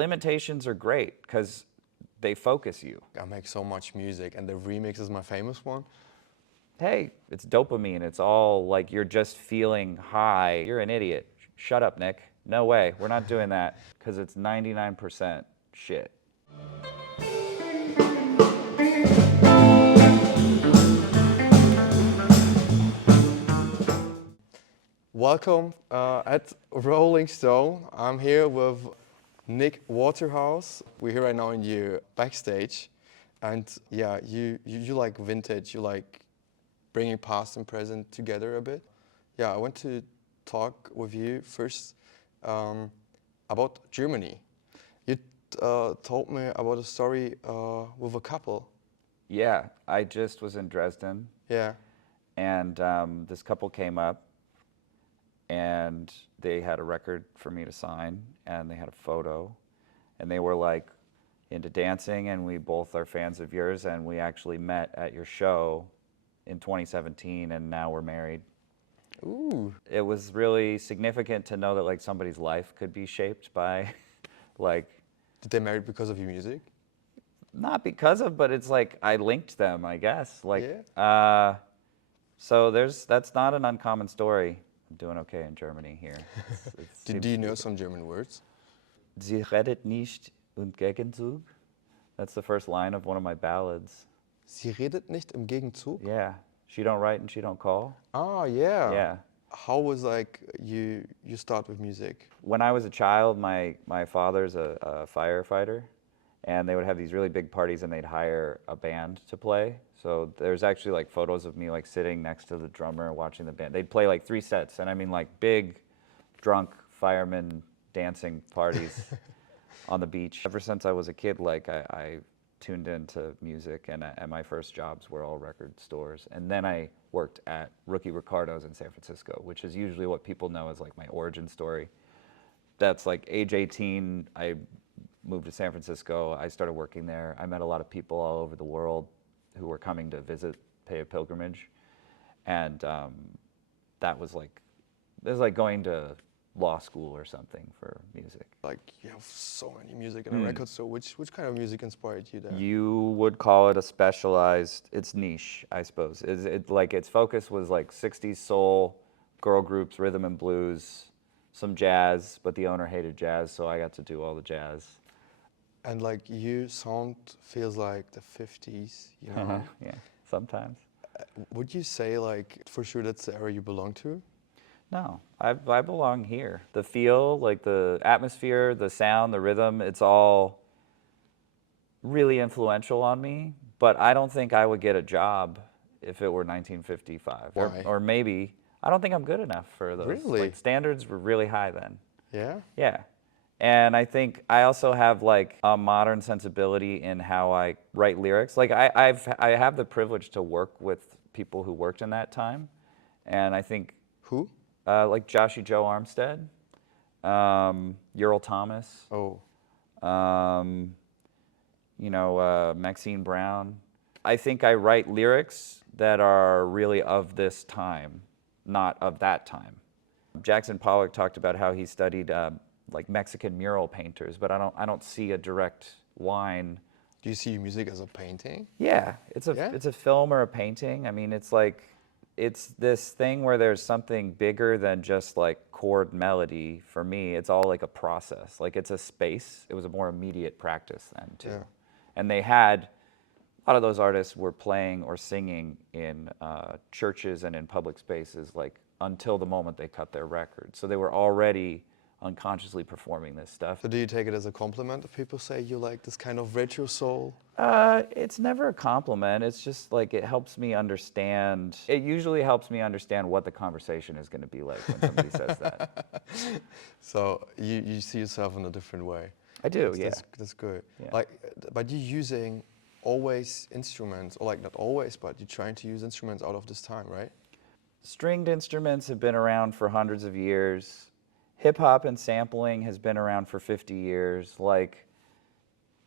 limitations are great because they focus you. I make so much music, and the remix is my famous one. Hey, it's dopamine. It's all like you're just feeling high. You're an idiot. Shut up, Nick. No way. We're not doing that because it's 99% shit. Welcome at Rolling Stone. I'm here with Nick Waterhouse. We're here right now in your backstage, and yeah, you like vintage. You like bringing past and present together a bit. Yeah, I want to talk with you first about Germany. You told me about a story with a couple. Yeah, I just was in Dresden. Yeah. And this couple came up, and they had a record for me to sign, and they had a photo, and they were like into dancing, and we both are fans of yours, and we actually met at your show in 2017, and now we're married. Ooh. It was really significant to know that like somebody's life could be shaped by like... Did they marry because of your music? Not because of, but it's like I linked them, I guess. Like, yeah. So that's not an uncommon story. I'm doing okay in Germany here. Do you know some German words? Sie redet nicht im Gegenzug. That's the first line of one of my ballads. Sie redet nicht im Gegenzug? Yeah. She don't write and she don't call. Ah, yeah. Yeah. How was like you start with music? When I was a child, my father's a firefighter, and they would have these really big parties, and they'd hire a band to play. So there's actually like photos of me like sitting next to the drummer watching the band. They'd play like 3 sets, and I mean like big, drunk firemen dancing parties on the beach. Ever since I was a kid, like I tuned into music, and my first jobs were all record stores. And then I worked at Rookie Ricardo's in San Francisco, which is usually what people know as like my origin story. That's like age 18, I moved to San Francisco. I started working there. I met a lot of people all over the world who were coming to visit, pay a pilgrimage. And that was like, it was like going to law school or something for music. Like you have so many music in a record store. Which kind of music inspired you there? You would call it a specialized, it's niche, I suppose. Like its focus was like 60s soul, girl groups, rhythm and blues, some jazz, but the owner hated jazz, so I got to do all the jazz. And like you sound feels like the 50s, you know? Yeah, sometimes. Would you say like for sure that's the era you belong to? No, I belong here. The feel, like the atmosphere, the sound, the rhythm, it's all really influential on me, but I don't think I would get a job if it were 1955. Why? Or maybe, I don't think I'm good enough for those. Really? Like, standards were really high then. Yeah? Yeah. And I think I also have like a modern sensibility in how I write lyrics. Like I have the privilege to work with people who worked in that time, and I think... Who? Like Joshy Joe Armstead, Ural Thomas. Oh. Maxine Brown. I think I write lyrics that are really of this time, not of that time. Jackson Pollock talked about how he studied like Mexican mural painters, but I don't see a direct line. Do you see music as a painting? Yeah, it's a film or a painting. I mean, it's like, it's this thing where there's something bigger than just like chord melody. For me, it's all like a process. Like it's a space. It was a more immediate practice then too. Yeah. And they had, a lot of those artists were playing or singing in churches and in public spaces like until the moment they cut their record. So they were already unconsciously performing this stuff. So do you take it as a compliment if people say you like this kind of retro soul? It's never a compliment. It's just like it helps me understand. It usually helps me understand what the conversation is going to be like when somebody says that. So you see yourself in a different way. I do, yeah. That's good. Yeah. Like, but you're using always instruments, or like not always, but you're trying to use instruments out of this time, right? Stringed instruments have been around for hundreds of years. Hip hop and sampling has been around for 50 years. Like,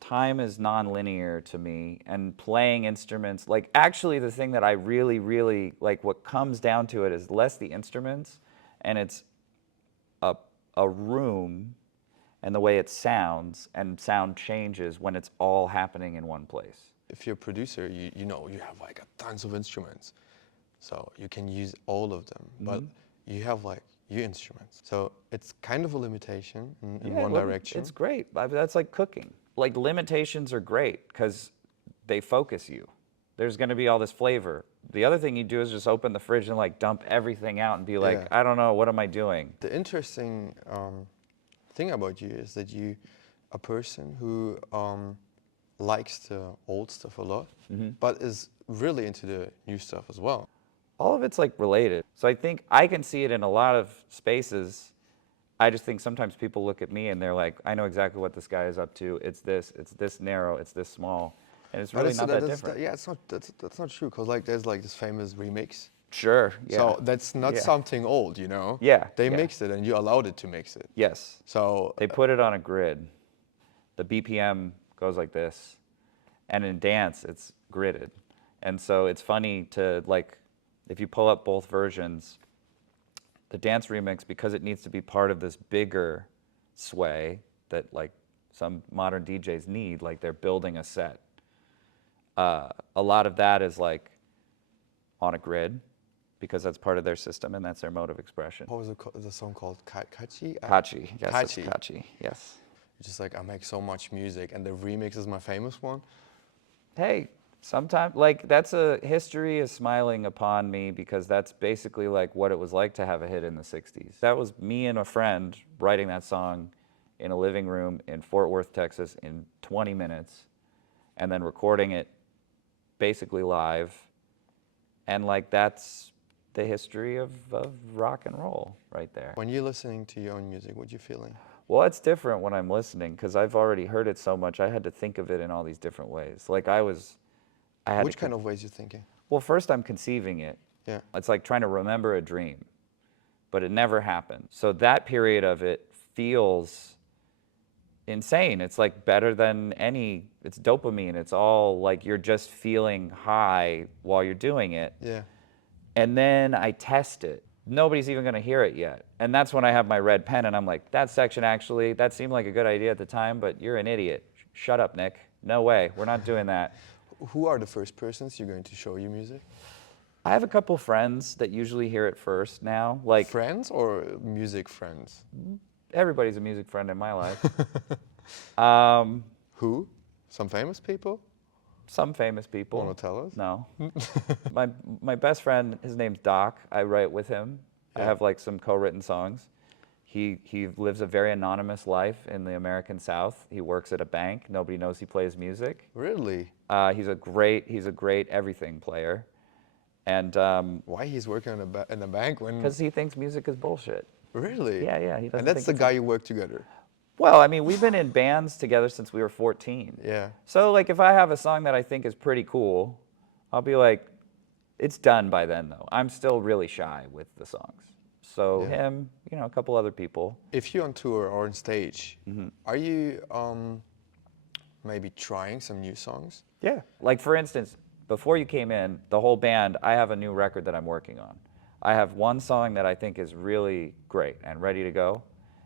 time is non-linear to me, and playing instruments, like actually the thing that I really, really, like what comes down to it is less the instruments, and it's a room, and the way it sounds, and sound changes when it's all happening in one place. If you're a producer, you know you have like tons of instruments, so you can use all of them. But you have like your instruments, so it's kind of a limitation in one direction. It's great. That's like cooking. Like limitations are great because they focus you. There's going to be all this flavor. The other thing you do is just open the fridge and like dump everything out and be like, Yeah. I don't know, what am I doing? The interesting thing about you is that you a person who likes the old stuff a lot, but is really into the new stuff as well. All of it's like related. So I think I can see it in a lot of spaces. I just think sometimes people look at me and they're like, I know exactly what this guy is up to. It's this narrow, it's this small. And it's really not that different. Yeah, that's not true, because like there's like this famous remix. Sure, yeah. So that's not something old, you know? Yeah. They mixed it and you allowed it to mix it. Yes. So They put it on a grid. The BPM goes like this. And in dance, it's gridded. And so it's funny to like, if you pull up both versions, the dance remix, because it needs to be part of this bigger sway that like some modern DJs need, like they're building a set. A lot of that is like on a grid because that's part of their system and that's their mode of expression. what was the song called? Kachi? Kachi, yes, Kachi. it's Kachi, yes. Just like I make so much music and the remix is my famous one. Hey, sometimes, like, that's a history is smiling upon me because that's basically like what it was like to have a hit in the 60s. That was me and a friend writing that song in a living room in Fort Worth, Texas in 20 minutes and then recording it basically live. And like, that's the history of rock and roll right there. When you're listening to your own music, what you feeling? Well, it's different when I'm listening because I've already heard it so much. I had to think of it in all these different ways. Like I had Which kind of ways you thinking? Well, first I'm conceiving it. Yeah. It's like trying to remember a dream, but it never happened. So that period of it feels insane. It's like better than it's dopamine. It's all like you're just feeling high while you're doing it. Yeah. And then I test it. Nobody's even gonna hear it yet. And that's when I have my red pen and I'm like, that section actually, that seemed like a good idea at the time, but you're an idiot. Shut up, Nick. No way, we're not doing that. Who are the first persons you're going to show your music? I have a couple friends that usually hear it first now. Like Friends or music friends? everybody's a music friend in my life. Who? Some famous people? Some famous people. Want to tell us? No. my best friend, his name's Doc. I write with him. I have like some co-written songs. He lives a very anonymous life in the American South. He works at a bank. Nobody knows he plays music. Really? He's a great everything player. And Why he's working in a bank when? because he thinks music is bullshit. Really? Yeah, he doesn't. And that's the think guy you work together. Well, I mean, we've been in bands together since we were 14. Yeah. So, like, if I have a song that I think is pretty cool, I'll be like, it's done by then, though. I'm still really shy with the songs. So him, a couple other people. If you're on tour or on stage, are you maybe trying some new songs? Yeah. Like, for instance, before you came in, the whole band, I have a new record that I'm working on. I have one song that I think is really great and ready to go.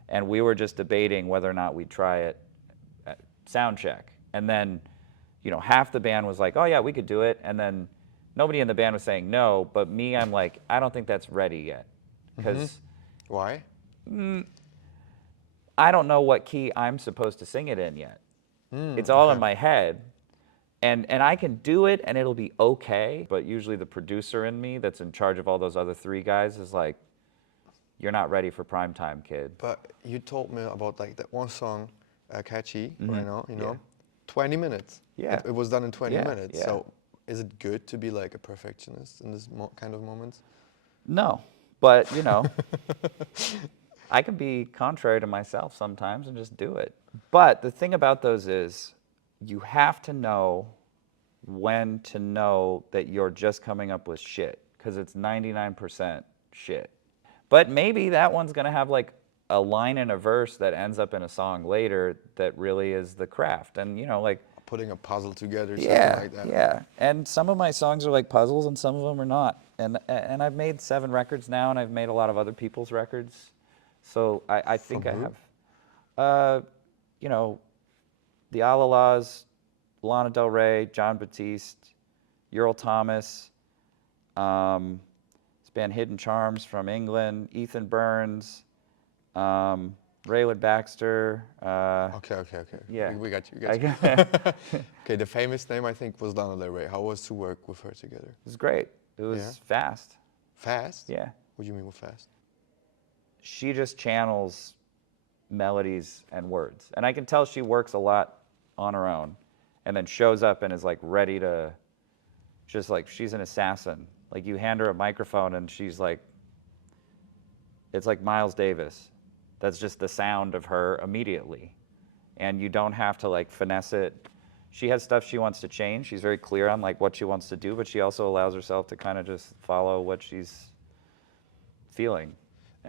And we were just debating whether or not we'd try it at sound check. And then, half the band was like, oh yeah, we could do it. And then nobody in the band was saying no, but me, I'm like, I don't think that's ready yet. Because Why? I don't know what key I'm supposed to sing it in yet. It's all in my head. And I can do it and it'll be okay. But usually the producer in me that's in charge of all those other three guys is like, you're not ready for prime time, kid. But you told me about like that one song, Catchy, right now, 20 minutes. Yeah. It was done in 20 Yeah, minutes. yeah. So is it good to be like a perfectionist in this kind of moments? No, but I can be contrary to myself sometimes and just do it. But the thing about those is you have to know when to know that you're just coming up with shit, because it's 99% shit. But maybe that one's gonna have like a line and a verse that ends up in a song later that really is the craft. And like Putting a puzzle together, something like that. Yeah. And some of my songs are like puzzles and some of them are not. And I've made 7 records now and I've made a lot of other people's records. So I think I have. You know, the Alalas, Lana del Rey, John Batiste, Earl Thomas, this band Hidden Charms from England, Ethan Burns, Raywood Baxter. Okay. Yeah. We got you. Okay, the famous name I think was Lana del Rey. How was to work with her together? It was great. It was fast. Fast? Yeah. What do you mean with fast? She just channels melodies and words. And I can tell she works a lot on her own and then shows up and is like ready to, just like she's an assassin. Like you hand her a microphone and she's like, it's like Miles Davis. That's just the sound of her immediately. And you don't have to like finesse it. She has stuff she wants to change. She's very clear on like what she wants to do, but she also allows herself to kind of just follow what she's feeling.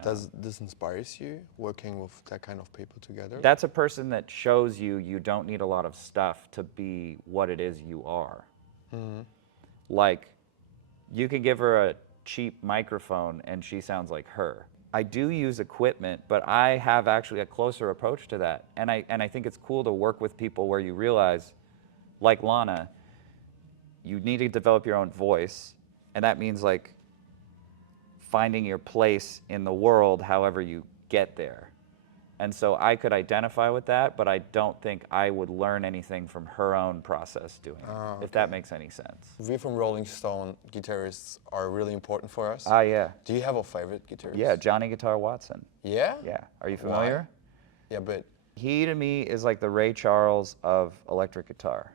Does this inspires you, working with that kind of people together? That's a person that shows you don't need a lot of stuff to be what it is you are. Mm-hmm. Like, you can give her a cheap microphone and she sounds like her. I do use equipment, but I have actually a closer approach to that. And I think it's cool to work with people where you realize, like Lana, you need to develop your own voice, and that means like finding your place in the world however you get there. And so I could identify with that, but I don't think I would learn anything from her own process doing it, if that makes any sense. We from Rolling Stone guitarists are really important for us. Yeah. Do you have a favorite guitarist? Yeah, Johnny Guitar Watson. Yeah? Yeah. Are you familiar? Why? Yeah, but... He, to me, is like the Ray Charles of electric guitar.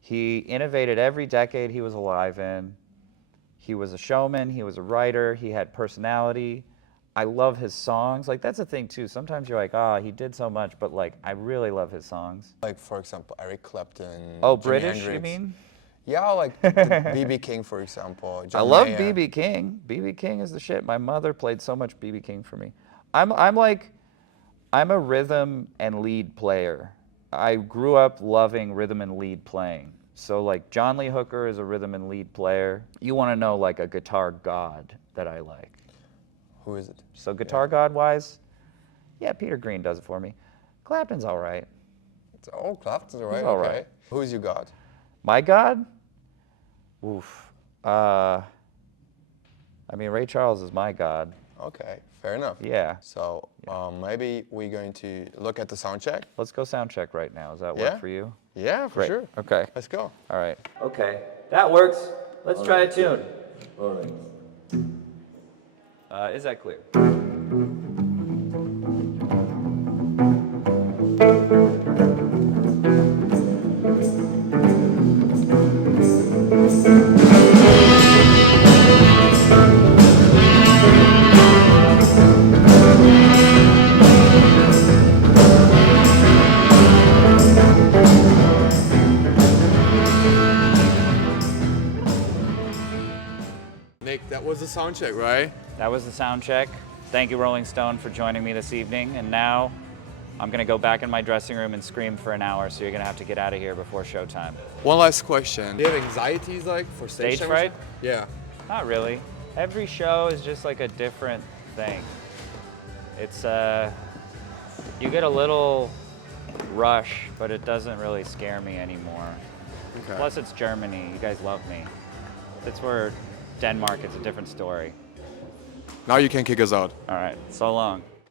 He innovated every decade he was alive in. He was a showman, he was a writer, he had personality. I love his songs. Like, that's the thing, too. Sometimes you're like, he did so much, but, like, I really love his songs. Like, for example, Eric Clapton, Oh, Jimi British, Hendrix. you mean? Yeah, like B.B. King, for example. I love B.B. King. B.B. King is the shit. My mother played so much B.B. King for me. I'm a rhythm and lead player. I grew up loving rhythm and lead playing. So, like, John Lee Hooker is a rhythm and lead player. You want to know, like, a guitar god that I like. Who is it? So guitar god-wise, yeah, Peter Green does it for me. Clapton's all right. Clapton's all right. He's all okay. right. Who's your god? My god? Oof. I mean, Ray Charles is my god. Okay, fair enough. Yeah. So maybe we're going to look at the sound check. Let's go sound check right now. Does that work for you? Yeah, for Great. sure. Okay. Let's go. All right. Okay, that works. Let's try a tune. All right. Is that clear? Nick, that was the sound check, right? That was the sound check. Thank you, Rolling Stone, for joining me this evening. And now I'm going to go back in my dressing room and scream for an hour, so you're going to have to get out of here before showtime. One last question. Do you have anxieties like for Stage fright? Yeah. Not really. Every show is just like a different thing. It's, you get a little rush, but it doesn't really scare me anymore. Okay. Plus it's Germany, you guys love me. If it's where Denmark, it's a different story. Now you can kick us out. All right, so long.